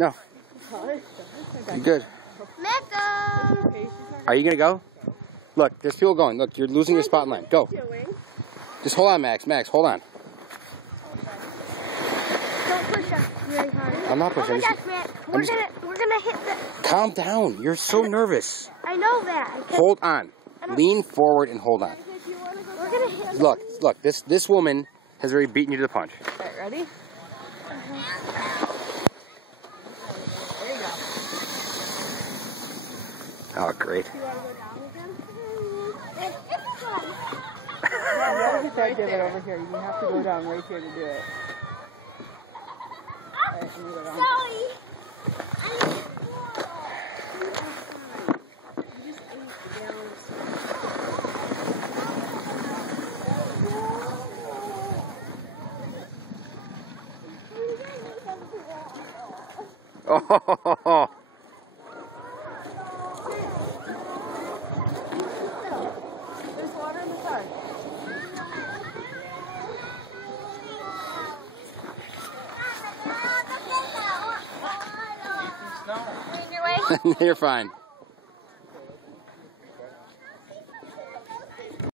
No. You good? Are you gonna go? Look, there's people going. Look, you're losing your spot in line. Go. Just hold on, Max. Max, hold on. Don't push us really hard. I'm not pushing. Oh my gosh, Matt. We're gonna hit the... Calm down. You're so nervous. I know that. Hold on. Lean forward and hold on. We're gonna hit... Look. This woman has already beaten you to the punch. Alright, ready? There you go. Oh, great. You wanna go down again? You can't give it over here. You have to go down right here to do it. Alright, I'm gonna go down. Oh. There's water in the car. Your way? You're fine.